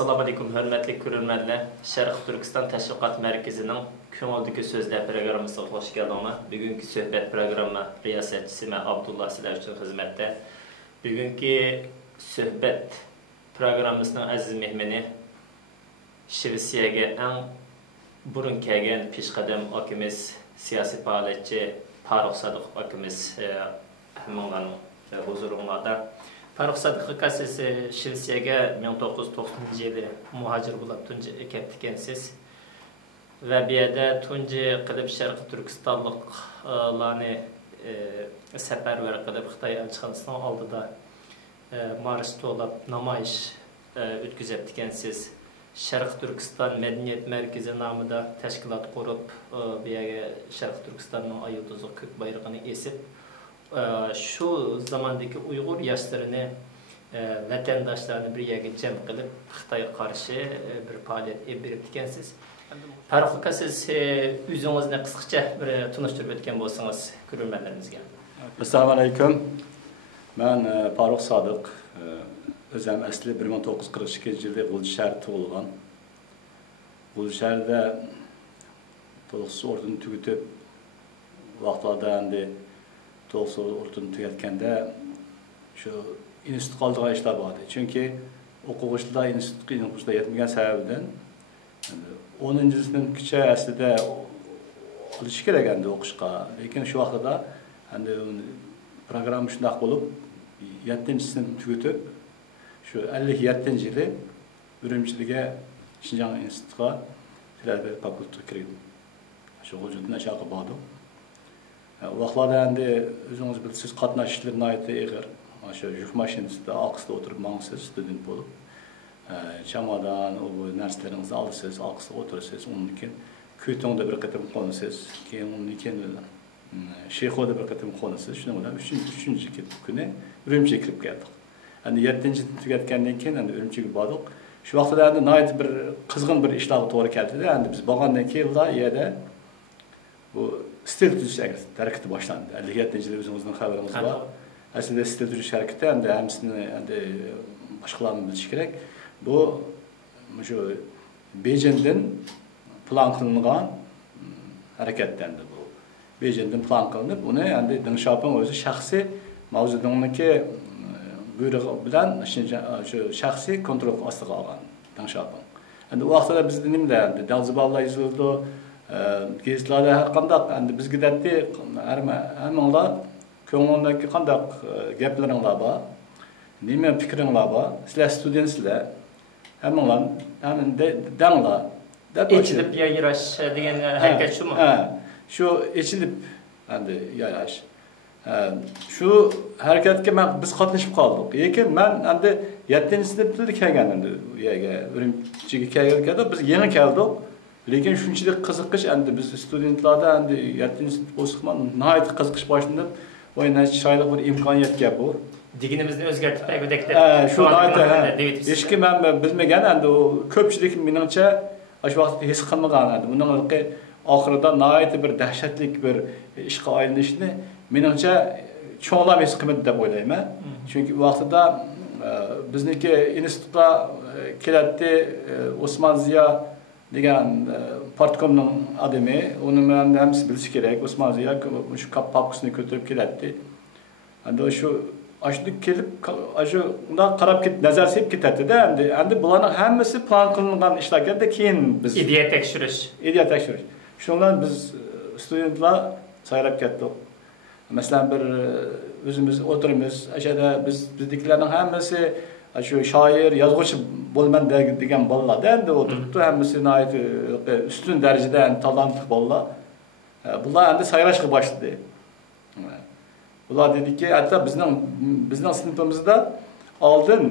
Assalamu alaikum, hörmətli görürmənlər. Şərq Türkistan Təşviqat Mərkəzinin Köngüldəki Sözlər proqramımıza xoş gəldiniz. Bugünkü söhbət proqramı riyasətçisi mən Abdullah sizlər üçün xidmətdə. Bugünkü söhbət proqramımızın əziz mehməni Şivisiyaga ən burun kəlgən peshqadam akimiz, siyasi fəaliyyətçi Farruq Sadiq akimiz həmin huzurunda. Farruq Sadiq akasiz Şivisiyaga 1990 yılı muhacir bo'lib tunji ketgansiz va bu yerda tunji qilib Sharq Turkistonliklarni safarbar qilib Xitoy elchixonasining oldida marsh to'lab namoyish o'tkazayotgansiz. Sharq Turkiston Madaniyat Markazi nomida tashkilot qurib, bu yerga Sharq Turkistonning ayutuzi ko'k bayrog'ini esib, şu zamandaki Uyghur yaşlarını, vatandaşlarını bir yerga cem qilib, Xitoyga qarshi bir faoliyat olib beribdikansiz. Farruq aka, siz o'zingizni qisqacha bir tunishtirib o'tgan bo'lsangiz ko'rganlarimizga. Assalomu alaykum. Men Farruq Sadiq, o'zim asli 1942-yilda G'uljishar tug'ilgan. G'uljisharda to'liqsiz o'rni tugatib, vaqtlarda endi to'liqsiz o'rni tugatganda shu institut qoldigan ishlar bor edi. Chunki o'quvchilar institutga yetmagan sababdan 10 sinfgacha aslida olish kerak endi o'qishga. Lekin shu vaqtda endi programma shunday bo'lib 7-sinfni tugatib, shu 57-yili Urumchiga Xinjiang institutiga filologiya fakultetiga kirdim. Shu hujjatni aşağı bordim. Vaqtlarda endi o'zingiz bilasiz, qatnashishlar nihoyatda og'ir. Shu yuk mashinasida oqsida o'tirib mangsiz student bo'lib, chamodan bu narsalaringizni olasiz, oqsida o'tirasiz, undan keyin Ko'tonda bir qatam qo'nasiz, keyin undan keyin Sheyxoda bir qatam qo'nasiz. Shuning bilan 3-chi kuni Urumchiga kirib keldik. Endi 7-chi tugatgandan keyin endi Urumchiga bordik. Shu vaqtda endi nihoyat bir qizg'in bir ishlarga to'g'ri keldi. Endi biz borgandan keyin yerda bu stil tuzish harakati boshlandi. 57-yilda o'zimizning xabarimiz bor. Aslida stil tuzish harakati endi hammasini endi boshqalarni bilish kerak. Bu shu Beijingdan plan qilingan harakatdan bu. Beijingdan plan qilinib, uni endi Deng Xiaoping o'zi shaxsiy mavzudingniki buyrug'i bilan shu shaxsiy kontrol ostiga olgan Deng Xiaoping. Endi u vaqtda bizda nimda endi dalziballar yozildi, gezitlarda har qandaq endi bizga datdi hammanglar ko'nglingdagi qandaq gaplaringlar bor, nima fikringlar bor, sizlar studentsizlar, hammanglar danglar deb Echilib yayrash degan harakat shumi? Ha, shu echilib endi yayrash. Shu harakatga biz qatnashib qoldik. Lekin men endi 7-sinfda kelgan endi u yerga Urumchiga kelganda biz yangi keldik. Lekin shunchalik qiziqish endi biz studentlarda endi 7-sinf bo'lsak ham nihoyat qiziqish boshlanib, o'ynash chiroyli bir imkoniyatga bu. Diginimizni o'zgartirib qo'ydikda. Shu nihoyat hech kim ham bilmagan endi u ko'pchilik meningcha shu vaqtda his qilmagan endi. Bundan oxirida nihoyat bir dahshatli bir ishga aylanishni meningcha cho'nglar his qilmadi deb o'ylayman. Chunki u vaqtda bizniki institutga keladi Osman Ziya degan partkomning odami, uni men hamsi bilish kerak. Osman Ziya shu papkasini ko'tarib keladi. Endi shu ashlik kelib, shu unda qarab nazar sepib ketadi-da. Endi bularning hammasi plan qilingan ishlarga keyin biz ideya tekshirish. Shundan biz studentlar sayrab ketdik. Masalan bir o'zimiz o'tirimiz, ashada bizniklarning hammasi shu shoir, yozuvchi bo'lman degan bolalar endi o'tiribdi, hammasi nihoyat ustun darajada talantli bolalar. Bular endi sayrashga boshladi. Bular dediki, hatto bizning sinfimizda oldin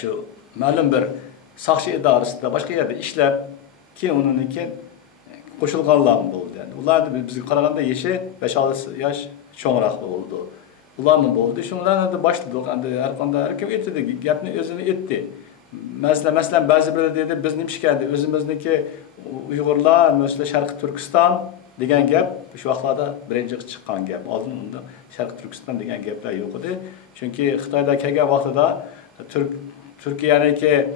shu ma'lum bir soqchi idorasida boshqa yerda ishlab, keyin undan keyin qo'shilganlar bo'ldi. Ular bizga qaraganda yashi 5-6 yosh cho'ngroq bo'ldi. Ularning bo'ldi. Shundan da boshladik. Endi har qanday kim aytdi, gapni o'zini aytdi. Masalan, ba'zi birlar dedi, biz nima ishkandi, o'zimizniki Uyg'urlar, masalan, Sharq Turkiston degan gap shu vaqtlarda birinchi chiqqan gap. Oldin Sharq Turkiston degan gaplar yo'q edi. Chunki Xitoyda kelgan vaqtida Türkiye'deki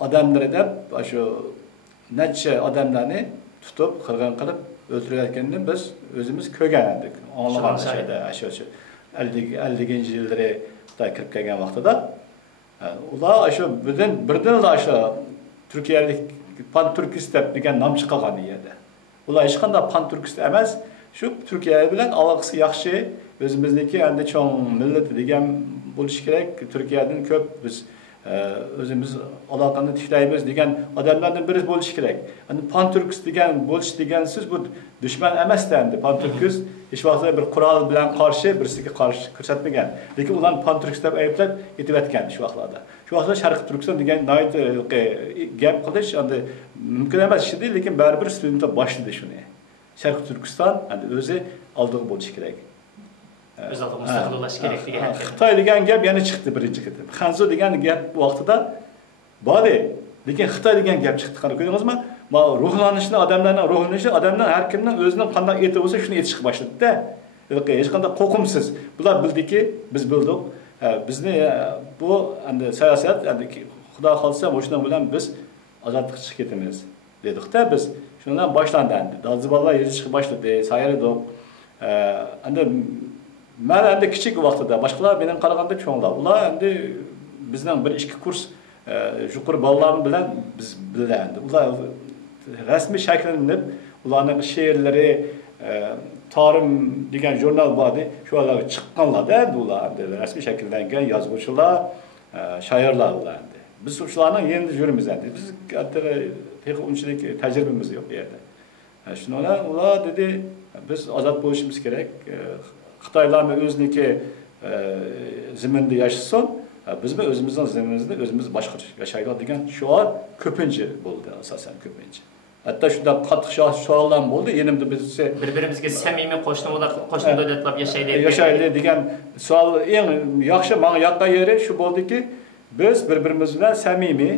adamları da şu neçe adamlarını tutup kırgın kılıp öldürürkeninde biz özümüz kögendik. Anlayan şeyde aşağı 50. yılları da kirip kelgen vaxtıda ular aşağı birden de aşağı Türkiye'lik pan-Türkist degan nam chiqargan yerda. Ular hech qanday pan-Türkist emas, shu Türkiye bilan aloqasi yaxshi, o'zimizniki endi cho'ng millat degan bo'lish kerak. Turkiyadan ko'p biz o'zimiz aloqani tiklaymiz degan odamlardan biri bo'lish kerak. Endi pan-Türkist degan bo'lish degan so'z bu dushman emas endi. Pan-Türkist hech vaqtda bir qurol bilan qarshi, birisiga qarshi ko'rsatmagan. Lekin ularni pan-Türkist deb ayblab aytayotgan shu vaqtlarda. Shu vaqtda Sharq Turkiston degan gap qilish endi mumkin emas edi, lekin baribir studentlar boshladi shuni. Sharq Turkiston endi o'zi oldiga bo'lish kerak. O'z oldiga mustaqillashish kerak degan. Xitoy degan gap yana chiqdi birinchi qitim. Xanzo degan gap bu vaqtida bor edi, lekin Xitoy degan gap chiqdi. Qani ko'rdingizmi? Ma ruhlanishni, odamlarning ruhlanishi, odamlar har kimning o'zining qanday eti bo'lsa shuni aytishga boshladi-da. Hech qanday qo'rqimsiz. Bular bildiki, biz bildik. Bizni bu endi siyosat, endi Xudo xolsa o'shaning bilan biz ozodlikka chiqib ketamiz dedik-da biz. Shundan boshlandi endi. Daziballar yozishga boshladi, sayradik. Endi men endi kichik vaqtida, boshqalar mening qaraganda cho'nglar. Ular endi bizning bir ikki kurs yuqori bolalar bilan biz biladi. Ular rasmiy shakllanib, ularning she'rlari, Tarım degan jurnal bordi, shularga chiqqanlarda ular endi rasmiy shakllangan yozuvchilar, shoirlar ular endi. Biz shularning endi yurimiz endi. Biz katta unchalik tajribamiz yo'q bu yerda. Shundan ular dedi, biz ozod bo'lishimiz kerak. Xitoylarni o'ziniki zaminda yashasin, biz o'zimizning zaminimizda o'zimiz boshqa yashaylik degan shior ko'pincha bo'ldi, asosan ko'pincha. Hatta shunda qattiq savollar bo'ldi. Yenimda biz bir-birimizga samimiy qo'shni davlatlar yashaylik degan savol eng yaxshi menga yoqqan yeri shu bo'ldiki, biz bir-birimiz bilan samimiy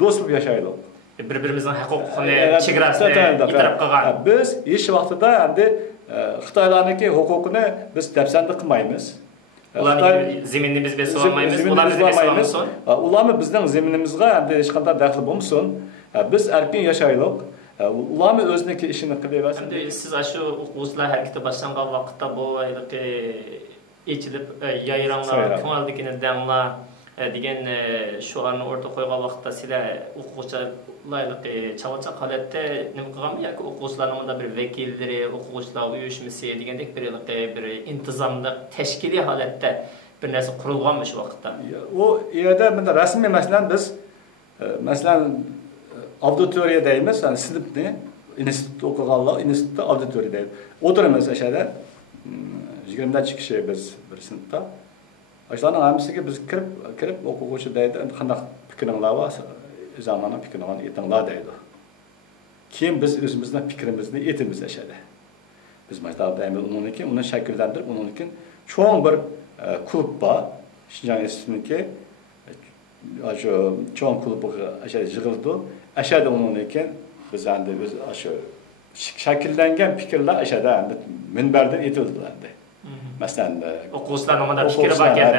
do'st bo'lib yashaylik. Bir-birimizning huquqini, chegarasini e'tirof qilgan. Biz hech vaqtida endi Xitoylarniki huquqini biz dafsanda qilmaymiz. Ularning zaminini biz besib olmaymiz, ularni besib ularni bizning zaminimizga endi hech qanday daxli bo'lmasin. Biz erkin yashaylik. Ularni o'ziniki ishini qilaversin. Endi siz shu o'quvchilar harakati boshlangan vaqtda bu ichilib yayranglar, ko'ngildikini danglar degan shularni o'rta qo'ygan vaqtda sizlar o'quvchilarga chavacha holatda nima qilganmi yoki o'quvchilarning bir vakillari, o'quvchilar uyushmasi degandek bir intizomli tashkiliy holatda bir narsa qurilganmi shu vaqtda? U yerda bunda rasmiy masalan biz masalan auditoriya deymiz, yani sinfni institutda o'qiganlar institutda auditoriya deydi. O'tiramiz o'shada 20 ta kishi biz bir sinfda. Ashlarning hammasiga biz kirib o'quvchi deydi, qanday fikringlar bor, zamonning fikrini aytinglar deydi. Keyin biz o'zimizning fikrimizni aytamiz o'shada. Biz maktabdaymiz, uni shakllantirib, uniki cho'ng bir klub bor, Shinjang institutiniki shu cho'ng klubiga o'shada yig'ildi. Ashada uniki biz endi biz shu shakllangan fikrlar ashada endi minbardan aytildi endi. Masalan, o'quvchilarning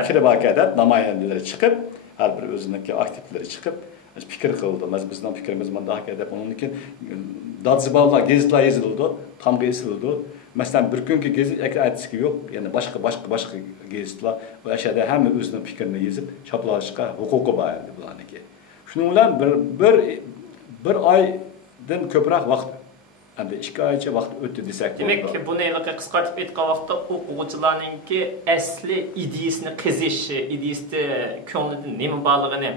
fikri bor namoyandalari chiqib, har bir o'ziniki aktivlari chiqib, fikr qildi. Bizning fikrimiz bunday deb uniki dadziballar gazetlar yozildi, tamga yozildi. Masalan, bir kunki gazet aytishga yo'q, ya'ni boshqa gazetlar va ashada hamma o'zining fikrini yozib, choplashga huquqi bor edi bularniki. Shuning bilan bir oydan ko'proq vaqt, endi 2 oycha vaqt o'tdi desak bo'ladi. Demak, buni qisqartib aytgan vaqtda o'quvchilarningki asli ideyasini qizish, ideyasida ko'nglida nima borligini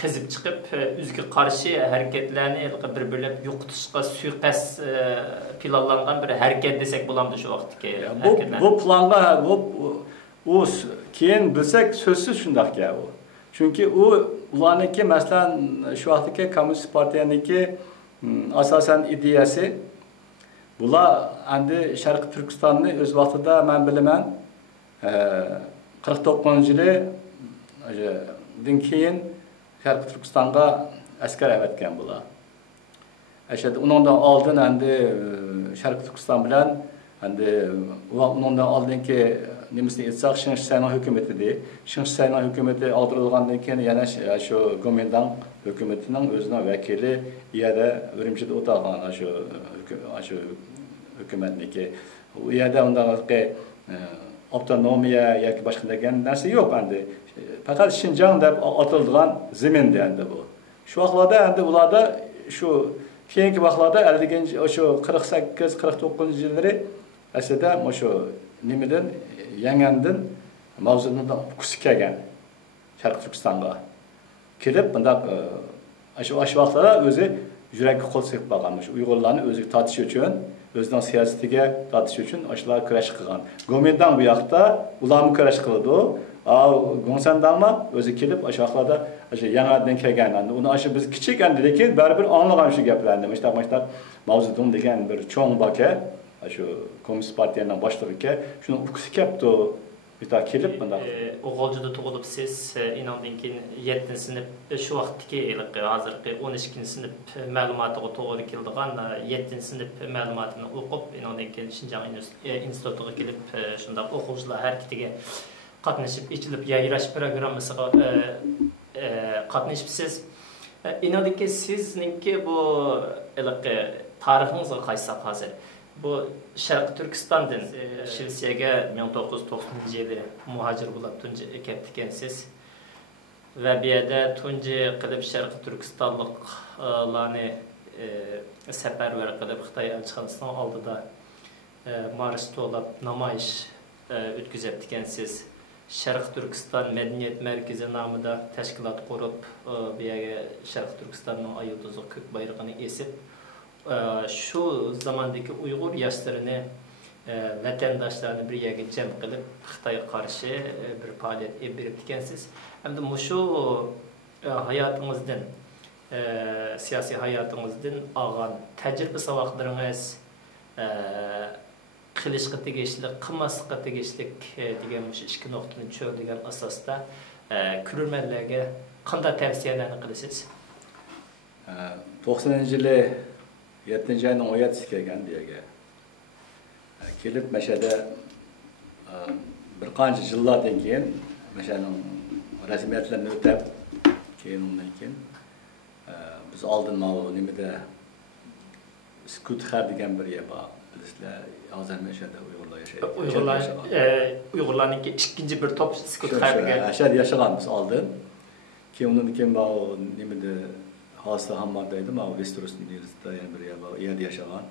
qizib chiqib, o'ziga qarshi harakatlarni bir-birlab yo'qotishga suiqasd planlangan bir harakat desak bo'lamdi shu vaqtdagi harakatlar. Bu planlar u keyin bilsak so'zsiz shundaqki u. Chunki ularniki masalan shu vaqtdagi Kommunist partiyaniki asosan ideyasi bular endi Sharq Turkistonni o'z vaqtida men bilaman 49-yildan keyin Sharq Turkistonga askar avatgan bular. Ashada undan oldin endi Sharq Turkiston bilan endi undan oldingi немесini aytsak, Şinşisayning hukumatida, Şinşisayning hukumati ag'darilgandan keyin yana shu Gomendan hukumatining o'zining vakili yerda Urumchida o'tirgan shu hukumatniki. U yerda undaqki avtonomiya yoki boshqa degan narsa yo'q endi. Faqat Şinjan deb atilgan zaminda endi bu. Shu vaqtlarda endi ularda shu keyingi vaqtlarda 50 shu 48-49 yillari aslida shu nimadan Yangandan mavzudan o'qisi kelgan Sharq Turkistonga kelib bundaq shu vaqtlarda o'zi yurakka qo'l silib qolgan. Shu Uyg'urlarni o'ziga tortish uchun, o'zining siyosatiga tortish uchun shular kurash qilgan. Gomendan bu yoqda ularni kurash qildi. Gonsandama o'zi kelib shu vaqtlarda shu yangadan kelgan. Uni shu biz kichik endi, lekin baribir anglagan shu gaplarni. Mashtab mavzudan degan bir cho'ng baka shu Komünist partiyaning boshlig'iga shuni o'qisi kelibdi. Bitta kelib bunda O'g'ilchida tug'ilib siz inondan keyin 7-sinf shu vaqtdagi hozirgi 12-sinf ma'lumotiga to'g'ri keladigan 7-sinf ma'lumotini o'qib inondan keyin Shinjang institutiga kelib shunda o'quvchilar harakatiga qatnashib ichilib yayrash programmasiga qatnashibsiz. Inondan sizningki bu tarixingizga qaytsak hozir bu Sharq Turkistondan Shvetsiyaga 1990-yili muhojir bo'lib tunji ketgansiz va bu yerda tunji qilib Sharq Turkistonliklarni safarbar qilib Xitoy elchixonasining oldida marsh to'lab namoyish o'tkazibdikansiz. Sharq Turkiston madaniyat markazi nomida tashkilot qurib, bu yerga Sharq Turkistonning ayutuzi ko'k bayrog'ini esib şu zamandaki Uyghur yaşlarını vatandaşlarını bir yerga cem qilib Xitoyga qarshi bir faoliyat olib beribdikansiz. Endi şu hayotingizdan siyosiy hayotingizdan olgan tajriba saboqlaringiz qilishga tegishli, qilmaslikqa tegishli degan shu ikki nuqtani tushunadigan asosda ko'rmanlarga qanday tavsiyalarni qilasiz? 90-yili 7-ayning 17-si kelgan diye. Kelib mashada bir qancha yillardan keyin mashaning rasmiyatlarini o'tab keyin undan keyin biz oldin nimada Skutxar degan bir yer bor. Bizlar hozir mashada Uyg'urlar yashaydi. Uyg'urlarningki ikkinchi bir top Skutxar degan ashad yashaganmiz oldin. Keyin undan keyin bu nimada hozir Hammardaydi, ma Westeros universitetida yana bir yerda yashagan.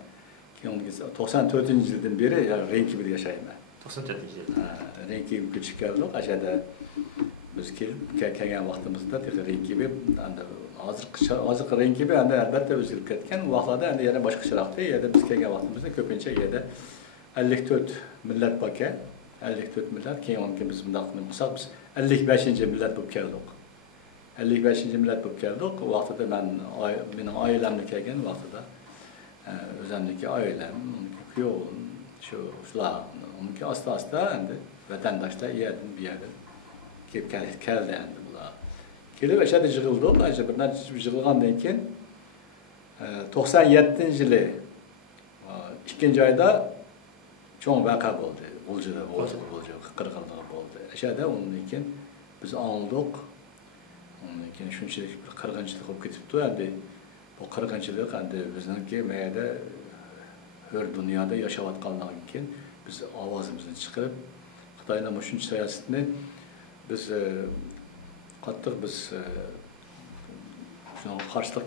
Keyin 94-yildan beri Reykjavikda yashayman. 94-yil. Reykjavikga ko'chib keldik. Ashada biz kelgan vaqtimizda Reykjavik hozir Reykjavik endi albatta o'zgarib ketgan. U vaqtlarda endi yana boshqacharoqda yerda biz kelgan vaqtimizda ko'pincha yerda 54 millat bor ekan. 54 millat. Keyin biz bunday qilsak biz 55-millat bo'lib keldik. 55-millat bo'lib keldik. O vaqtda mening oilamni kelgan vaqtida o'zimniki oilam, kuyovim, shular, uniki asta endi vatandoshlar yerdan bu yerga keldi endi bular. Kelib ashada yig'ildik, bir necha yig'ilgandan keyin 97-yili 2-oyda cho'ng vaqa bo'ldi. O'ljida qirg'inlar bo'ldi. Ashada undan keyin biz oldik. Ondan keyin shunchalik bir qirg'inchilik bo'lib ketibdi. Endi bu qirg'inchilik endi bizningki mayda hur dunyoda yashayotgandan keyin biz ovozimizni chiqarib Xitoyning shuncha siyosatini biz qattiq biz shunga qarshilik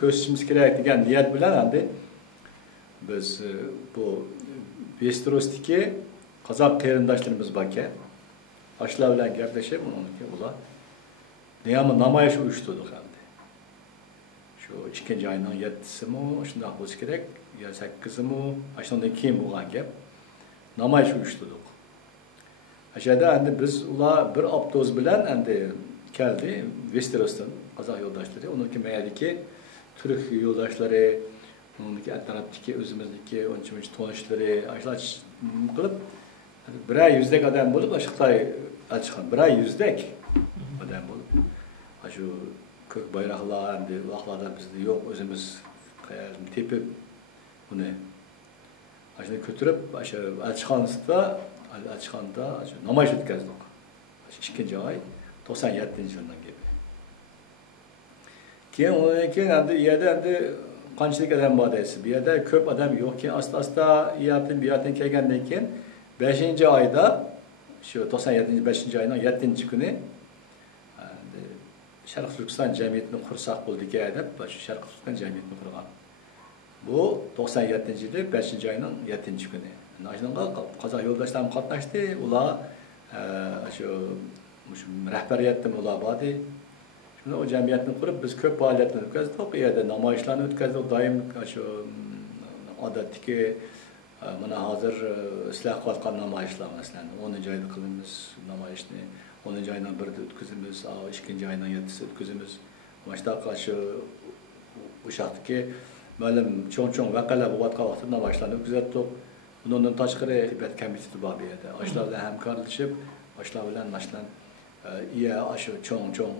ko'rsatishimiz kerak degan niyat bilan endi biz bu Westerosdagi qozoq qarindoshlarimiz bor ekan. Ashlar bilan gaplashib, ular Niyamı namoyish uyushtirdik endi. Shu 2-oyning 7-simi, shunday bo'lishi kerak, yo 8-simi, shundan keyin bo'lgan gap. Namoyish uyushtirdik. Ashada endi biz ular bir avtobus bilan endi keldi, Westerosdan qozoq yo'ldoshlari, uniki mayadiki turk yo'ldoshlari, uniki atrofdagi o'zimizniki uncha-muncha tanishlari, ashlar qilib biray yuzdak odam bo'lib, Xitoy elchixon biray yuzdak odam bo'lib shu ko'k bayroqlar endi vaqtlarda bizda yo'q, o'zimiz tepib uni ashuni ko'tarib, o'sha elchixonasida açıqanda namoyish o'tkazdik. 2-oy 97-yildan gibi. Keyin endi u yerda endi qanchalik odam bor deysiz. Bu yerda ko'p odam yo'q. Keyin asta-asta bu yerdan kelgandan keyin 5-oyda shu 97-5-oyning 7-kuni Sharq Turkiston jamiyatini qursak bo'ldi-ku deb, shu Sharq Turkiston jamiyatini qurgan. Bu 97-yili 5-oyning 7-kuni. Naşnonga qozoq yo'ldoshlarım qatnashdi. Ular shu rahbariyatdan ular bordi. Shunda o jamiyatni qurib biz ko'p faoliyatlar o'tkazdik. Bu yerda namoyishlarni o'tkazdik. Doim shu odatdagi mana hozir isloh qilayotgan namoyishlar masalan 10-oyda qilamiz namoyishni. 10-oyning 1-ida o'tkazamiz, 2-oyning 7-sida o'tkazamiz. Mana shu o'shatdagi ma'lum cho'ng-cho'ng voqealar bo'layotgan vaqtda namoyishlarni o'tkazdik. Bundan tashqari Tibet komiteti bor bu yerda. Yoshlar bilan hamkorlashib, yoshlar bilan masalan shu cho'ng-cho'ng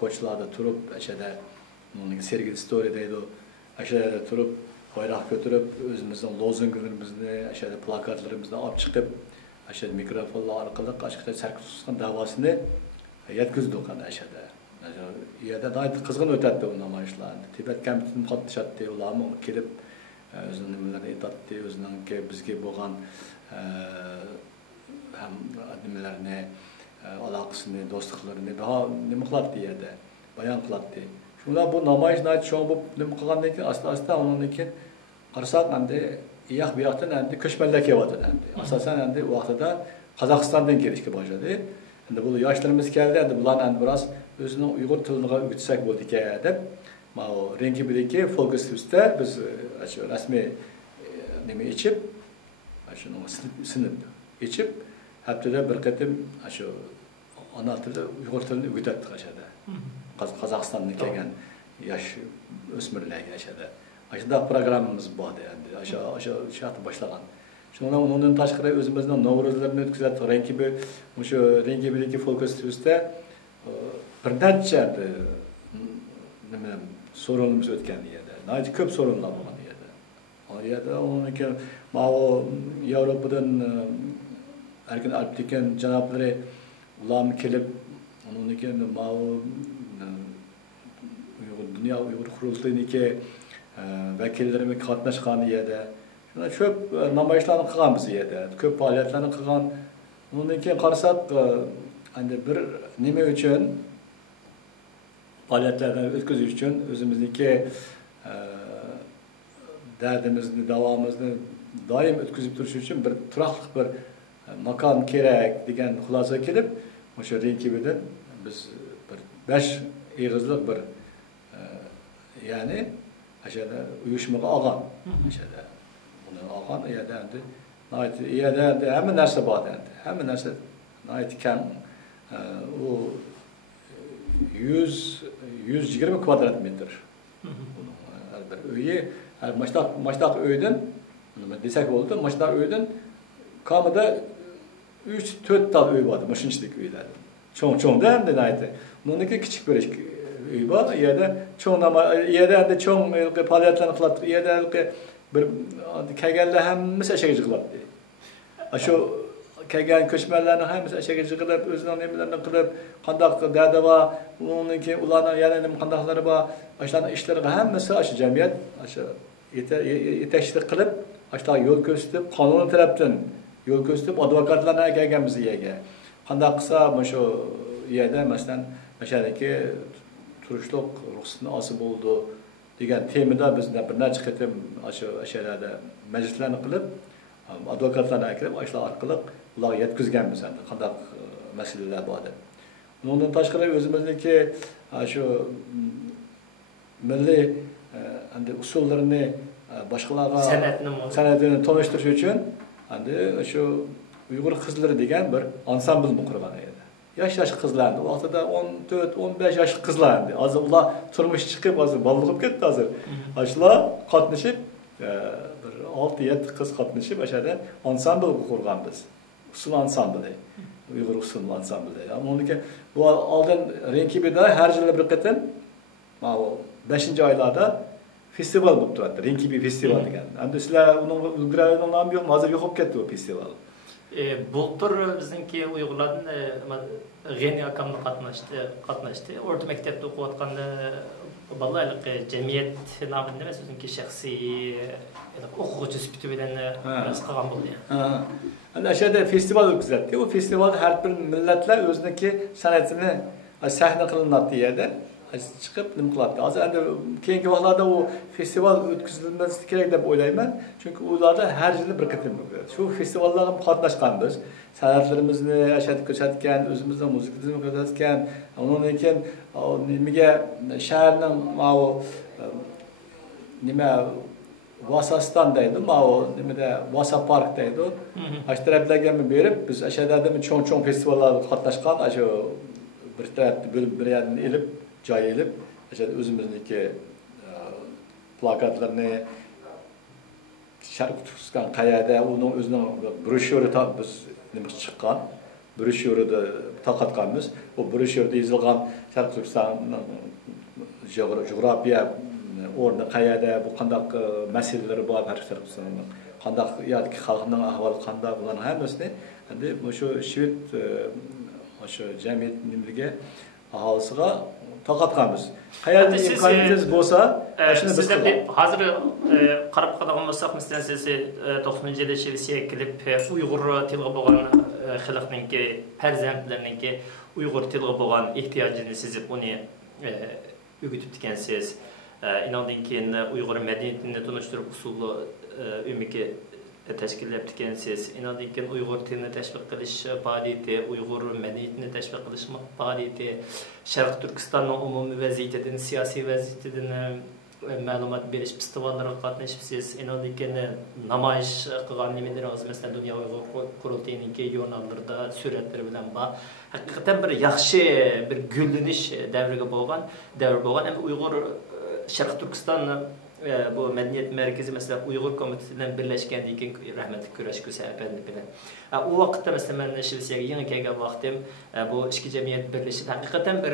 ko'chalarda turib, ashada uning Sergey story deydi. Ashada turib, bayroq ko'tarib, o'zimizning lozunglarimizni, ashada plakatlarimizni olib chiqib, ashada mikrofonlar orqali ashada sarkiston davosini yetkazdik ana ashada. U yerda doim qizg'in o'tadi bu namoyishlar. Tibet komiteti qatnashadi, ularni kelib o'zining nimalarni aytadi, o'zining bizga bo'lgan ham nimalarni aloqasini, do'stliklarini nima qiladi deydi, bayon qiladi. Shunlar bu namoyishlar cho'ng bo'lib nima qilgandan keyin asta-asta undan keyin qarasak endi bu yoqdan endi ko'chmanlar kelyapti endi. Asosan endi u vaqtida Qozog'istondan kelishga boshladi. Endi bu yoshlarimiz keldi, endi bularni endi biroz o'zining Uyg'ur tilini o'rgatsak bo'ldi-ku deb Rengibi'deki Folkes Hüs'te biz rasmi nemi içip, sınıf içip, haftada bir kıtım ana tilde Uygur tilini öğütettik aşağıda. Kazakistan'dan kelgen yaş ösmürlerge aşağıda. Aşağıda programımız vardı yani. Aşağı başlagan. Şundan onun taşkıra özümüzden Novruzlarını ötküzettik. Rengibi'deki Folkes Hüs'te bir neçe sorunumuz o'tgan yerda. Nayt ko'p sorunlar bo'lgan yerda. O yerda uniki Yevropadan erkin alptiken janoblari ularni kelib, uniki dunyo Uyg'ur qurultoyiniki vakillarimiz qatnashgan yerda. Shuna ko'p namoyishlarni qilgan biz yerda. Ko'p faoliyatlarni qilgan. Uniki qarasak, endi bir nima uchun faaliyetlerden ötköziş için özümüzdeki derdimizni, davamızını daim ötközüp duruş için bir turaklık bir makam gerek degan xulosa kelib, o'sha Rengibi'den biz bir 5 ig'izlik bir ya'ni ashada uyushmaga olgan. Ashada buni olgan yerda endi hamma narsa bor endi. Hamma narsa kam u 120 kvadrat metr. Her bir öyi, maçtak öyden, desek oldu, maçtak öyden kamada 3-4 tal öy vardı, maşinçilik öyler. Çoğun da hem de neydi. Bununki küçük bir öy var, yerde çoğun ama yerde çoğun faaliyetlerini kılattı, yerde bir kegelle hem mesela şey kılattı. Şu kelgan ko'chmanlarni hammasi ashagacha qilib, o'zining nimalarini qilib, qandaq derdi bor, uniki ularning yana nima qandaqlari bor, ashlarning ishlariga hammasi ash jamiyat yetakchilik qilib, ashlar yo'l ko'rsatib, qonun tarafdan yo'l ko'rsatib, advokatlarni kelganmiz yerga. Qandaq qilsa, shu yerda masalan, mashadagi turishliq ruxsatni olsa bo'ldi degan temada biz bir necha qatim ashlarda majlislarni qilib, advokatlarni akirib, ashlar orqali ular yetkazganmiz endi qandaq masalalar bor deb. Bundan tashqari o'zimizniki shu milliy endi usullarini boshqalarga san'atini tanishtirish uchun endi shu Uyg'ur qizlari degan bir ansambl qurgan edi. Yosh qizlarni vaqtida 14-15 yoshli qizlar endi. Hozir ular turmush chiqib, hozir bola bo'lib ketdi hozir. Ashlar qatnashib bir 6-7 qiz qatnashib ashada ansambl qurgan biz. Usul ansambli. Uyg'ur usul ansambli. Uniki bu oldin Rengibi'da har yil bir qatim 5-oylarda festival bo'lib turadi. Rengibi festival degan. Endi sizlar uning ulgurayotgan nomi yo'q, hozir yo'qolib ketdi bu festival. Bultur bizimki Uygurlardan Geni akamla katnaştı. Orta mektepte okuyatqanda balaylık cemiyet namını demez bizimki şahsi okuğucu süpütü bilen biraz kalan buldu yani. Yani aşağıda festival ötküzətdi. O festival her bir milletler özündeki sanatını sahne kılınattığı yerde çıkıp nim kılattı. Az önce keyinki vaxtlarda o festival ötküzülmesi gerek dep oylayman. Çünkü ularda her yıl bir kıtım oluyor. Şu festivallarga katnaşkanbız. Sanatlarımızı aşağı körsatken, özümüzde müzikimizni körsatken, onun için nimaga shaharning o nima Vasastan deydi, o nimada Vasa Park deydi. Aş taraflarga berip biz aşağıda çoğun festivallarda katnaşkan, aşu bir tarafta bölüp bir yerden elip, joy elip, aşağıda özümüzdeki plakatlarını şarkı tutuşkan qayada onun özünün broşürü biz nima chiqqan, broşürü de taqatqanmiz. O broşürde yozilgan şarkı tutuşkanning geografiya orada qayada bu qandaq məsələləri var hər tərəfdən. Qandaq yadiki xalqның ahvalı qandaq buların hamısını endi şu Şved şu cəmiyyət nimlige ahalisiga taqatqanmiz. Qayada imkaniyatınız bolsa, şunu biz hazır qarab qadağan bolsaq, məsələn siz 90-cı ildə Şvetsiya kelib Uyğur tilgə bolğan xalqningki farzandlarningki Uyğur tilgə bolğan ehtiyacını sizib onu ügütüb dikensiz. İnandan keyin Uyghur medeniyetini tanıştırıp usulü ümiki teşkil etdikensiz. İnandan keyin Uyghur tilini teşvik qilish faaliyeti, Uyghur medeniyetini teşvik qilish faaliyeti, Şərq Türkistanның umumiy vaziyetidan, siyasi vaziyetidan ma'lumot berish festivallarga qatnashibsiz. İnandan keyin namoyish qilgan nimalarimiz, masalan, Dünya Uyghur Qurultayiningki jurnallarda suratlar bilan bor. Haqiqatan bir yaxshi bir gullanish davriga bo'lgan, ham Uyghur Şərq Türkistan bu medeniyet merkezi mesela Uyghur komitesinden birleşkendiği için rahmetli Küreş Köse efendi bilen. O vakitte mesela ben Şvetsiyaga yeni kelgan vaktim bu iki cemiyet birleşip hakikaten bir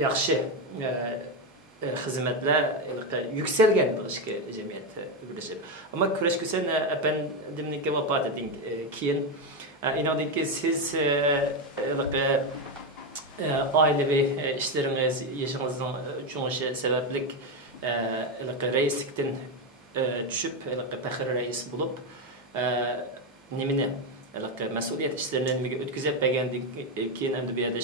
yaxşı hizmetler yükselgen bu iki cemiyet birleşip. Ama Küreş Köse efendimninki vefat edin keyin inanın ki siz ailevi işleriniz, yaşınızın çoğu sebeplik reislikten düşüp, pəxir reis bulup, nimini, mesuliyet işlerini ötküzep beğendik ki, hem de bir yerde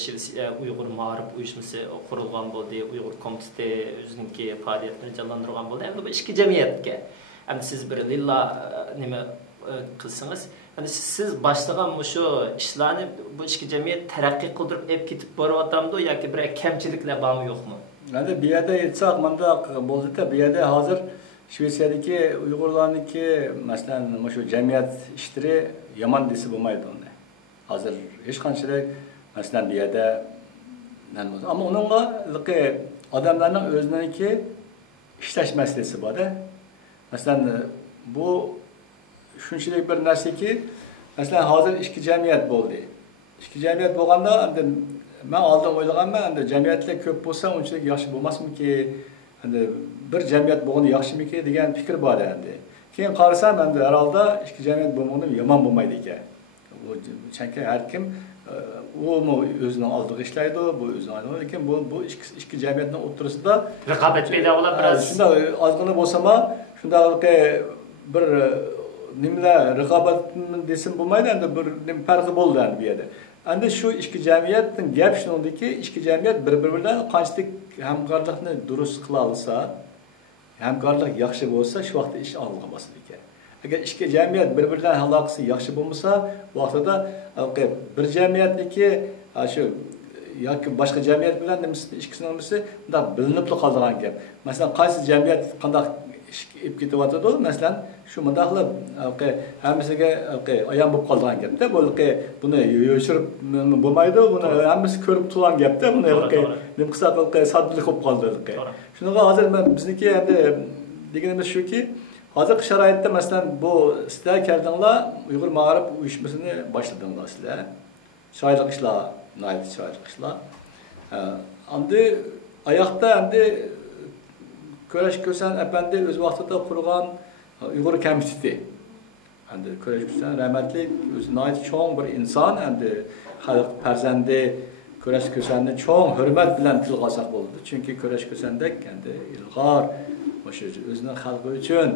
Uyghur Mağrib uyuşması kurulgan oldu, Uyghur komitesi özününki faaliyetini canlandırgan oldu. Hem de bu iki cemiyetke, hem de siz bir lilla nime kılsınız. Yani siz başlagan şu işlerini bu iki cemiyet terakki kıldırıp hep gidip barıvatamdı ya ki bir kemçilikle bağımı yok mu? Yani bir yerde yetsek manda boldu da bir yerde hazır Şvetsiyadaki Uygurlarniki mesela şu cemiyet işleri yaman desi bulmaydı onu. Hazır hiç kançılık mesela bir yerde ama onunla adamların özündeki işleş meselesi var da. Mesela bu şunçilik bir narsa ki mesela hazır iki cemiyet oldu. İki cemiyet olganda ben aldım oylaganman, cemiyetle köp bolsa unchalik yaxshi bo'lmasmi ki, bir cemiyet bo'lgani yaxshimi ki degan fikr bor endi. Keyin qarasam endi herhalde iki cemiyet bo'lgani yomon bo'lmaydi ekan. Chunki har kim u o'zining oldiga ishlaydi, bu o'zining oldiga, lekin bu iki cemiyetning o'rtasida raqobat paydo bo'ladi biroz. Shunda ozgina bo'lsa-ma, shunda bir nimlar raqobat desam bo'lmaydi, endi bir farqi bo'ldi endi bu yerda. Endi şu iki cemiyetin gap şunundaki iki cemiyet birbirinden qanchalik hamkorlikni durust qila olsa, hamkorlik yaxshi bo'lsa, shu vaqtda ish olg'a bosadi ekan. Agar iki cemiyet birbirinden aloqasi yaxshi bo'lmasa, vaqtida bir cemiyetniki shu yoki boshqa cemiyet bilan ikkisining nimasi unda bilinib qolgan gap. Masalan, qaysi cemiyet qanday ip ketyapti, masalan, shu mundaqlab hammasiga ayon bo'lib qolgan gapda, buni yo'shirib bo'lmaydi, buni hammasi ko'rib turgan gapda, buni nima qilsa soddilik bo'lib qoldi. Shunaqa hozir bizniki endi deganimiz shuki, hozirgi sharoitda masalan bu sizlar keldinglar, Uyg'ur Ma'rib uyushmasini boshladinglar sizlar. Shoirlik ishlar, noyat shoirlik ishlar. Endi oyoqda endi Küreş Kösen efendi öz vaxtida qurgan Uyghur komiteti. endi Köreş Kösen rahmetli özüne ait çoğun bir insan endi halk farzandi Köreş Kösenni çoğun hürmet bilen tilga alsak boldu. Çünkü Köreş Kösendek endi ilg'or o'sha o'zining xalqi uchun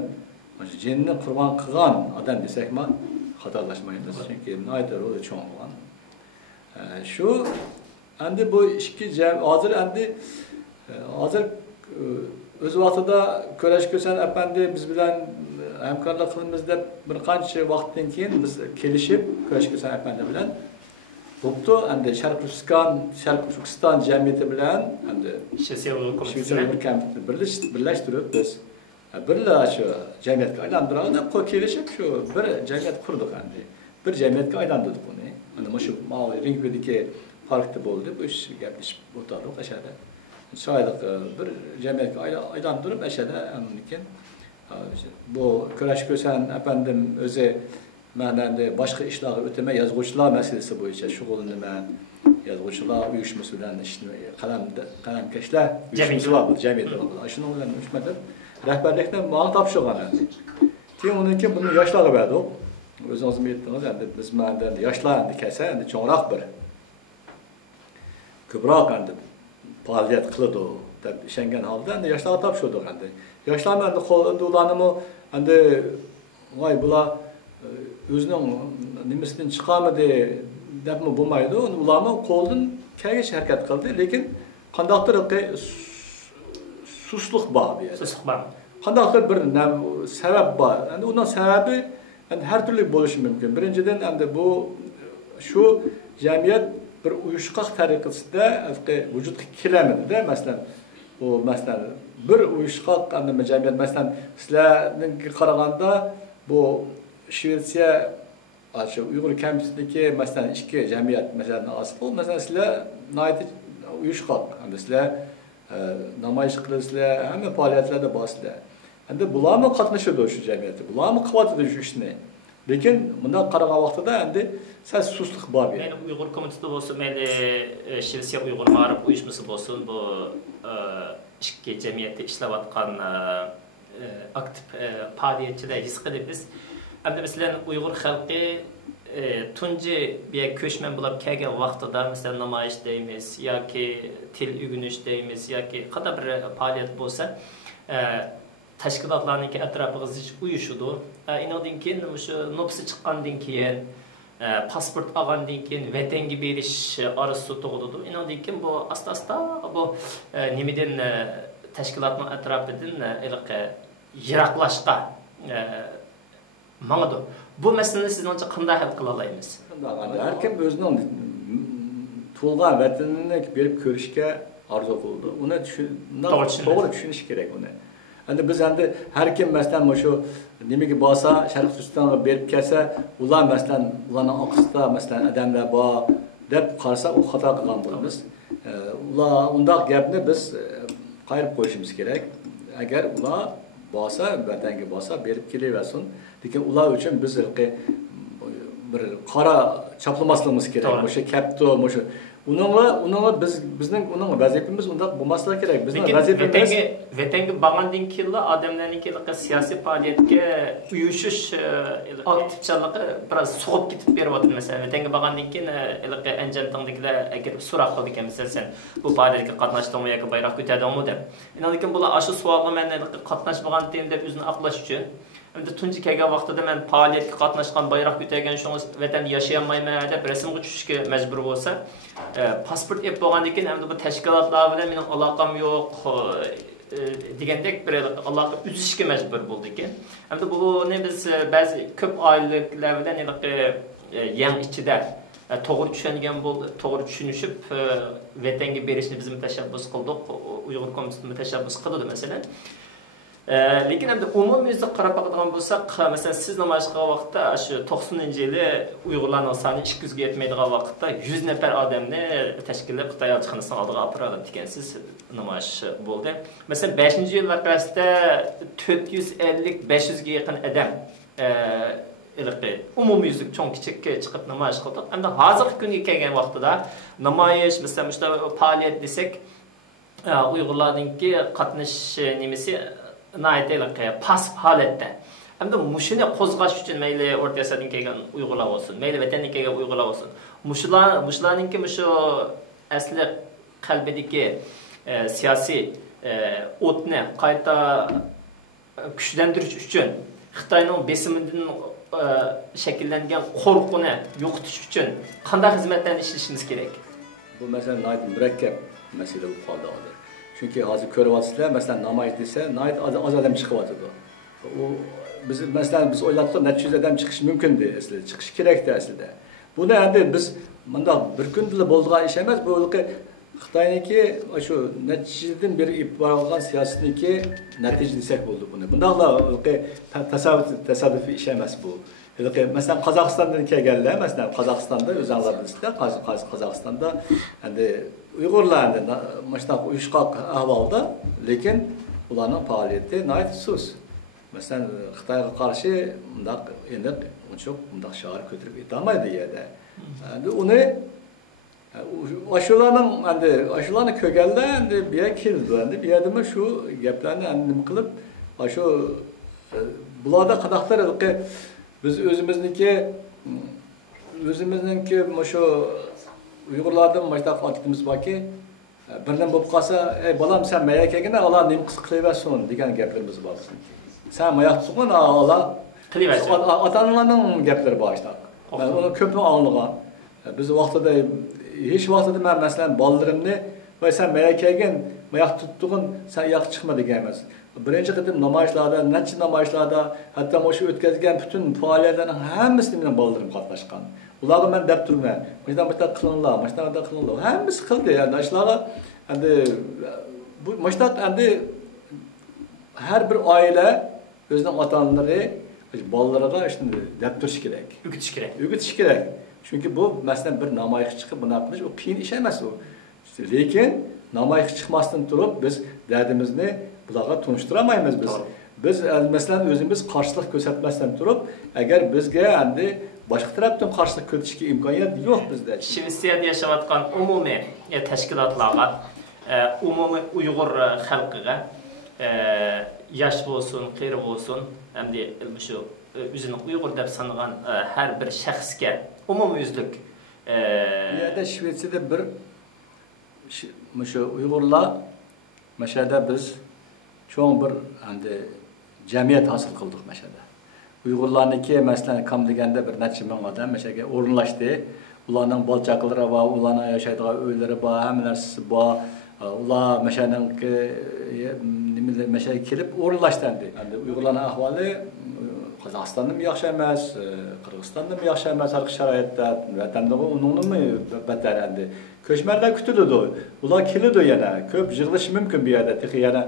o'sha jinni qurbon qilgan odam desakmi xatolashmaymiz. Chunki nihoyatda roli cho'ng bo'lgan. Shu endi bu ikki hozir endi hozir o'z vaqtida Köreş Kösen apandi biz bilan hamkorlik qilamiz deb bir qancha vaqtdan keyin biz kelishib Köreş Kösen apandi bilan bo'pti endi Sharq Turkiston jamiyati bilan endi Shvetsiya komiteti birlashtirib biz birla shu jamiyatga aylantiradi deb kelishib shu bir jamiyat qurdik endi. Bir jamiyatga aylantirdik buni. Ana shu Mavi Ringvediki parkda bo'ldi. Bu ish gaplashib o'tirdik ashada. Shoylik bir jamiyatga aylantirib ashada anikin bu Köreş Kösen apandim o'zi men endi boshqa ishlarga o'tmay yozuvchilar masalasi bo'yicha shug'ullanaman. Yozuvchilar uyushmasi bilan ishni qalamkashlar uyushmasi bor jamiyatda. Shuni bilan uyushmada rahbarlikni menga topshirgan endi. Keyin undan keyin buni yoshlarga berdik. O'zingiz aytdingiz endi biz menda yoshlar endi kelsa endi cho'ngroq bir ko'proq endi faoliyat qiladi deb ishongan holda endi yoshlarga topshirdik endi. Yoshlar endi qo'lda ularni endi voy bular o'zining nimasidan chiqamidi debmi bo'lmaydi. Ularni qo'ldan kelgach harakat qildi, lekin qandaqdir susluq bor bu yerda. Susluq bor. Qandaqdir bir sabab bor. Endi uning sababi endi har turli bo'lishi mumkin. Birinchidan endi bu shu jamiyat bir uyushqoq tariqasida vujudga kelamadi-da. Masalan, bu masalan bir uyushqoq endi jamiyat masalan sizlarga qaraganda bu Shvetsiya shu Uyg'ur komitetiga masalan ikki jamiyat masalan asli masalan sizlar nihoyat uyushqoq endi sizlar namoyish qilasizlar, hamma faoliyatlarda borsizlar. Endi bularni qatnashadi shu jamiyatda. Bularni qilyapti shu ishni. Lekin bundan qaragan vaqtida endi sal susluq bor bu. Meni Uyg'ur komiteti bo'lsin, meni Shvetsiya Uyg'ur ma'rif uyushmasi bo'lsin, bu ikki jamiyatda ishlayotgan aktiv faoliyatchilar his qilibmiz. Endi masalan Uyg'ur xalqi tunji bir ko'chman bo'lib kelgan vaqtida masalan namoyish deymiz yoki til o'rganish deymiz yoki qanday bir faoliyat bo'lsa tashkilotlarniki atrofiga zich uyushidi. Inondan keyin o'sha nopsi chiqqandan keyin pasport olgandan keyin vatanga berish orasi tug'iladi. Inondan keyin bu asta-asta bu nimadan tashkilotning atrofidan yiroqlashqa mangadi. Bu masalani sizningcha qanday hal qila olamiz? Har kim o'zining tug'ilgan vatanini berib ko'rishga orzu qildi. Uni to'g'ri tushunish kerak uni. Endi biz endi har kim masalan shu nimaga borsa, Sharq Turkistonga berib kelsa, ular masalan ularning oqisida masalan odamlar bor deb qarasa u xato qilgan bo'lamiz. Ular undaq gapni biz qayirib qo'yishimiz kerak. Agar ular borsa, vatanga borsa berib kelaversin. Lekin ular uchun biz bir qora chaplamasligimiz kerak. O'sha kapto, o'sha uningga bizning uning vazifamiz unda bo'lmasligi kerak. Bizning vazifamiz vatanga borgandan keyin odamlarning siyosiy faoliyatga uyushish aktivchiligi biroz so'g'ib ketib beryapti. Masalan, vatanga borgandan keyin anjantangdagilar agar so'roq qilgan masalan, bu faoliyatga qatnashdingmi yoki bayroq ko'tardingmi deb. Lekin bular shu savolga men qatnashmagandim deb o'zini aqlash uchun endi tunji kelgan vaqtida men faoliyatga qatnashgan, bayroq ko'targan shungiz vatanda yashayolmayman deb rasmga tushishga majbur bo'lsa, pasport olib bo'lgandan keyin endi bu tashkilotlar bilan mening aloqam yo'q degandek bir aloqa uzishga majbur bo'ldik. Endi buni biz ba'zi ko'p oilalar bilan yang ichida to'g'ri tushungan bo'ldi, to'g'ri tushunishib vatanga berishni biz tashabbus qildik. Uyg'ur komiteti tashabbus qildi masalan. Lekin endi umumiy qarab boqadigan bo'lsak, masalan siz namoyish qilgan vaqtda shu 90-yili Uyg'urlarning soni 200 ga yetmaydigan vaqtda 100 nafar odamni tashkillab Xitoy elchixonasining oldiga olib borib ekansiz namoyish bo'ldi. Masalan 5-yil vaqtida 450-500 ga yaqin odam umumyuzlik cho'ng kichikka chiqib namoyish qildik. Endi hozirgi kunga kelgan vaqtida namoyish masalan shu faoliyat desak, Uyg'urlarningki qatnashish nimasi naytaylik pas holatda. Hem de muşunu qo'zg'ash uchun mayli O'rta Asiyodan kelgan Uyg'urlar bo'lsin, mayli vatandan kelgan Uyg'urlar bo'lsin. Muşlarninki mushu asli qalbidagi siyosiy o'tni qayta kuchlantirish uchun Xitoyning besimidan shakllangan qo'rquvni yo'qotish uchun qanday xizmatlarni ishlashimiz kerak? Bu masalan nayt murakkab masala bo'lib qoldi hozir. Chunki hozir ko'ryapsizlar, masalan namoyish desa, nayt az odam chiqyapti. U biz o'ylabdik, necha yuz odam chiqishi mumkin edi, aslida chiqish kerakdi aslida. Buni endi biz bundoq bir kunda bo'lgan ish emas, bu Xitoyniki shu natijadan beri ib borgan siyosatniki natija desak bo'ldi buni. Bundoqlar tasodifiy ish emas bu. Masalan Qozog'istondan kelganlar, masalan Qozog'istonda o'zingizlar bilasizlar, Qozog'istonda endi Uyg'urlar mana uyushqoq ahvolda, lekin ularning faoliyati nihoyat sust. Masalan Xitoyga qarshi bundoq endi uncha bundoq shior ko'tarib etolmaydi yerda. Endi uni Aşularını kögeldi, bir yer kildi. Bir yerdeme şu gaplarni nima qilib, shu bularda qadaqlar biz o'zimizniki shu Uyg'urlardan majda qotimiz borki, birdan bo'lib qolsa, "Ey bolam, sen maya kelganda Alloh nima qilib qilaversin" degan gaplarimiz bor. Sen maya tutqin, Alloh qilaversin. Ota-onalarning gaplari bor işte. Men uni ko'pni anglagan. Biz vaqtida hech vaqtida men masalan bolalarimni "Voy sen maya kelgin, maya tutdug'in, sen yoq chiqma" degan emas. Birinchi qatim namoyishlarda, necha namoyishlarda, hatto o'sha o'tkazgan butun faoliyatlarning hammasida men bolalarim qatnashgan. Ularga men deb turman. Mana qilinglar, mana qilinglar. Hammasi qildi. Yani shularga endi bu mana endi har bir oila o'zining ota-onalari bolalariga shuni deb turish kerak. O'gitish kerak. Chunki bu masalan bir namoyish chiqib buni qilish u qiyin ish emas u. Lekin namoyish chiqmasdan turib biz dardimizni bularga tunishtirolmaymiz biz. Biz masalan o'zimiz qarshilik ko'rsatmasdan turib, agar bizga endi boshqa tarafdan qarshilik ko'rsatishga imkoniyat yo'q bizda. Shvetsiyada yashayotgan umumiy tashkilotlarga, umumiy Uyg'ur xalqiga, yosh bo'lsin, qari bo'lsin, hamda shu o'zini Uyg'ur deb sanagan har bir shaxsga umumyuzlik bu yerda Shvetsiyada bir shu Uyg'urlar mashada biz cho'ng bir endi jamiyat hosil qildik mashada. Uyg'urlarniki masalan kam deganda bir necha ming odam mashaga o'rinlashdi. Ularning bolchaqlari va ularning yashaydigan uylari bor, hamma narsasi bor. Ular mashaniki nimalar mashaga kelib o'rinlashdi. Endi Uyg'urlarning ahvoli Qozog'istonda yaxshi emas, Qirg'izistonda yaxshi emas har sharoitda, vatanda uningmi battar endi. Ko'chmanlar kutiladi. Ular keladi yana, ko'p yig'ilishi mumkin bu yerda, yana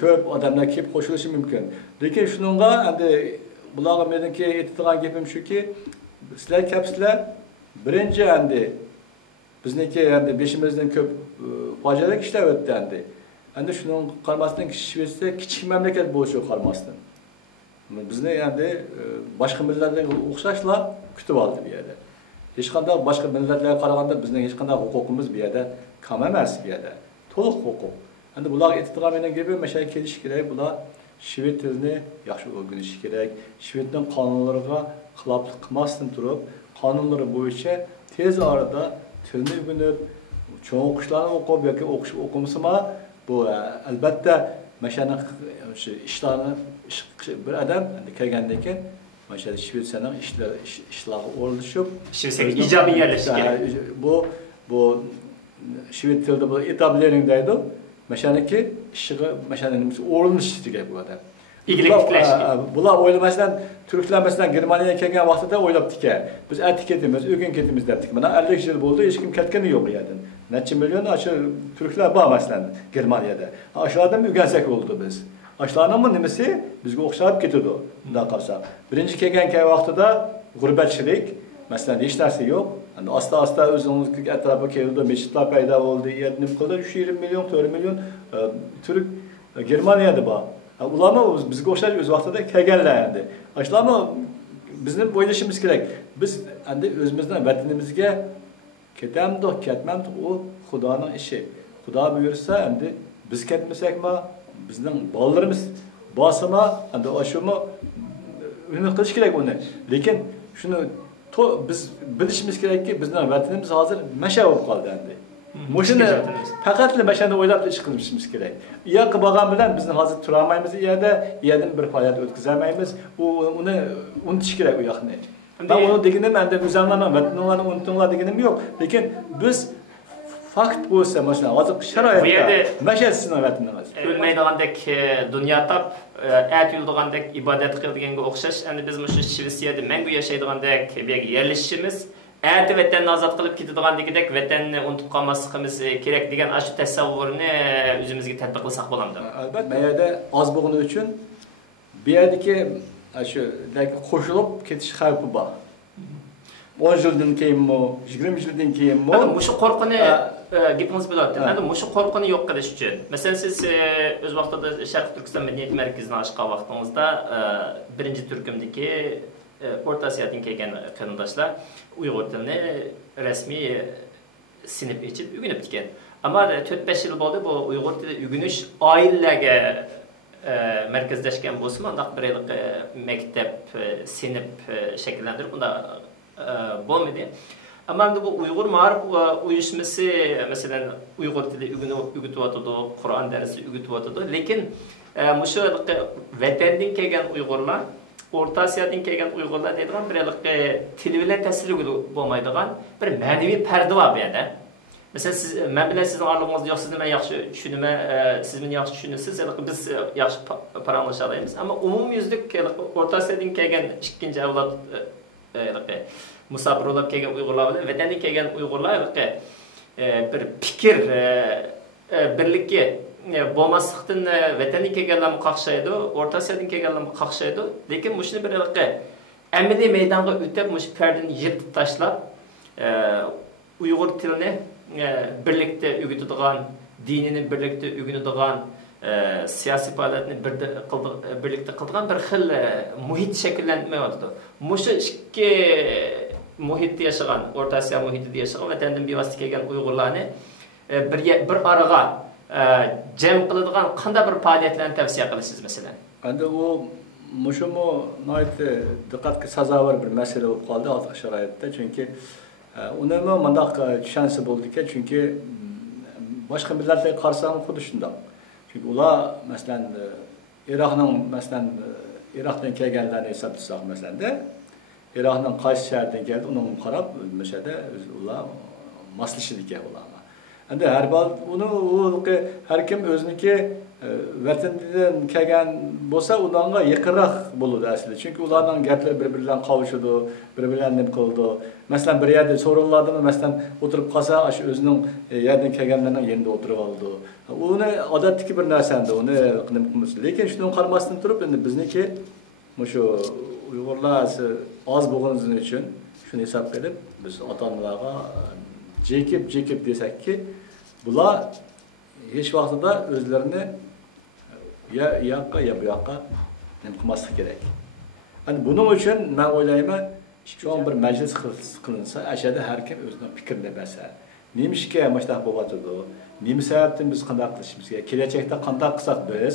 ko'p odamlar kelib qo'shilishi mumkin. Lekin shuningga endi bularga meniki aytadigan gapim shuki, sizlar kapsizlar birinchi endi bizniki endi beshimizdan ko'p fojiali ishlar o'tdi endi. Endi shuning qaramasdan Shvetsiya kichik mamlakat bo'lishi qaramasdan. Bizni endi boshqa millatlarga o'xshashla kutib oldi bu yerda. Hech qanday boshqa millatlarga qaraganda bizning hech qanday huquqimiz bu yerda kam emas bu yerda. To'liq huquq. Endi bularga aytadigan mening gapim mashaga kelish kerak, bular shved tilini yaxshi o'rganishi kerak. Shvedning qonunlariga xiloflik qilmasdan turib, qonunlari bo'yicha tez orada tilni o'rganib, cho'ng o'qishlarni o'qib yoki o'qimasimi, bu albatta mashani ishlarni bir adam kelgandan keyin mana Shvetsiyaning ishlariga o'rnashib, Shvetsiyaga ijobiy yerlashish kerak. Bu shved tilida bu etablering deydi. Mashaniki ishiga mashaning o'rnashish degan bu adam. İglik tiklash. Bular o'ylamasdan turklar masalan Germaniyaga kelgan vaqtida o'ylabdiki, biz aytib ketamiz, o'gin ketamiz debdik. Mana 50 yil bo'ldi, hech kim ketgani yo'q bu yerdan. Necha million turklar bor masalan Germaniyada. Aşağıdan o'rgansak bo'ldi biz. Aşlarının nimasi bizga o'xshab ketadi. Bunday qilsa. Birinchi kelgan vaqtida g'urbatchilik, masalan hech narsa yo'q. Endi asta-asta o'zimizga atrofga keldi, mechitlar paydo bo'ldi. Nim qildi 20 million, 4 million turk Germaniyada bor. Ularni bizga o'xshash o'z vaqtida kelganlar endi. Aşlarni bizni o'ylashimiz kerak. Biz endi o'zimizdan vatanimizga ketamdik, ketmamdik, u Xudoning ishi. Xudo buyursa endi biz ketmasakmi, bizning bolalarimiz bosima endi oshumi uni qilish kerak uni. Lekin shuni biz bilishimiz kerakki, bizning vatanimiz hozir masha bo'lib qoldi endi. Mushuni faqat mashani o'ylab ish qilishimiz kerak. U yoqqa borgan bilan bizni hozir tura olmaymiz, yerdan bir faoliyat o'tkazolmaymiz. Uni unutish kerak u yoqni. Ben onu deginim endi o'zimlarni vatanlarni unutinglar deginim yo'q. Lekin biz fakt bo'lsa, masalan, hozir sharoitda mashasini vatanimiz. O'lmaydigandek dunyo tap, at yuldigandek ibodat qildiganga o'xshash. Endi biz mush Shvetsiyada mangu yashaydigandek yerlashishimiz, at vatanni ozod qilib ketadiganligidek vatanni unutib qolmasligimiz kerak degan shu tasavvurni o'zimizga tatbiq qilsak bo'lamdi. Albatta, bu yerda oz bo'lgani uchun bu yerdagi shu qo'shilib ketish xavfi bor. 10 yildan keyinmi, 20 yildan keyinmi? Mushu qo'rqini gapimiz bo'lyapti. Endi mushu qo'rqini yo'q qilish uchun. Masalan, siz o'z vaqtida Sharq Turkiston madaniyat markazini ochgan vaqtingizda birinchi turkumdagi O'rta Osiyodan kelgan qarindoshlar Uyg'ur tilini rasmiy sinf ichib o'rganib ekan. Ammo 4-5 yil bo'ldi bu Uyg'ur tili o'rganish oilalarga markazlashgan bo'lsa, undaq bir yillik maktab sinf shakllantirib unda bo'lmaydi. Ammo endi bu Uyg'ur ma'rif uyushmasi, masalan, Uyg'ur tili o'rgatyotdi, Qur'on darsi o'rgatyotdi, lekin mushu vatandan kelgan Uyg'urlar, O'rta Osiyodan kelgan Uyg'urlar deydigan bir yillik til bilan ta'sirli bo'lmaydigan bir ma'naviy parda bor bu yerda. Mesela siz, ben bilen sizin ağırlığınız yok, siz ben yaxşı düşünüme, siz beni yaxşı düşünürsünüz, biz yaxşı paranlaşalayımız. Ama umum yüzlük O'rta Osiyodan kelgan ikkinchi avlod musafir bo'lib kelgan Uyg'urlar bilan vatandan kelgan Uyg'urlar bir fikr birlikka bo'lmaslikdan vatandan kelganlarni qaqshaydi, O'rta Osiyodan kelganlarni qaqshaydi. Lekin mushuni bir amaliy maydonga o'tib, mush pardani yirtib tashlab, Uyg'ur tilini birlikte o'rgatadigan, dinini birlikte o'rganadigan, siyosiy faoliyatni birlikte qiladigan bir xil muhit shakllanmayapti. Mushu ikki muhitda yashagan, O'rta Osiyo muhitida yashagan vatandan bevosita kelgan Uyg'urlarni bir araga jam qiladigan qanday bir faoliyatlarni tavsiya qilasiz masalan? Endi u mushumu nihoyatda diqqatga sazovor bir masala bo'lib qoldi hozirgi sharoitda, chunki uni mundaq tushunsa bo'ldiki, chunki boshqa millatlarga qarasam xuddi shundoq. Chunki ular masalan Iroqdan kelganlarni hisoblasak masalanda, Iroqning qaysi shahridan keldi, uni qarab, o'shada ular moslashadi ekan ular. Endi har kim o'ziniki vatandan kelgan bo'lsa, ularga yaqinroq bo'ladi aslida. Chunki ularning gaplari bir-biridan qovushadi, bir-biridan nima qildi. Masalan, bir yerda so'rinladimi, masalan, o'tirib qolsa, shu o'zining yerdan kelganlarning yerida o'tirib oldi. Uni odatdagi bir narsandi, uni nima qilamiz. Lekin shuni qaramasdan turib, endi bizniki shu Uyg'urlar oz bo'lgani uchun shuni hisob qilib, biz ota-onalarga jekib desakki, bular hech vaqtida o'zlarini ya yoqqa ya bu yoqqa nima qilmaslik kerak. Endi buning uchun men o'ylayman, cho'ng bir majlis qilinsa, ashada har kim o'zining fikrini bersa, nemishga mashtax bo'lyotdi, nima sababdan biz qanday qilishimiz kerak, kelajakda qanday qilsak biz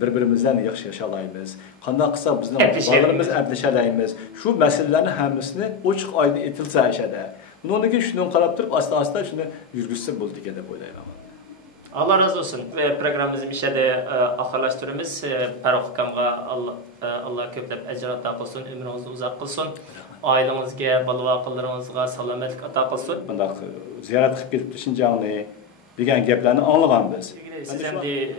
bir-birimizdan yaxshi yashalaymiz, qanday qilsak bizning bolalarimiz ablashalaymiz, shu masalalarni hammasini ochiq oydin etilsa ashada. Bundan keyin shuni qarab turib, asta-asta shuni yurgizsa bo'ldi deb o'ylayman. Allah razı olsun. Ve programımızı işede ahırlaştırırız. Faruk Hakam'a Allah köplep ecir ata kılsın, ömrünüzü uzak kılsın. Ailenizge, balıvaqılarınızga salametlik ata kılsın. Bundak ziyaret qilib kelib Şinjanni degan gaplarni anlagan biz. Siz endi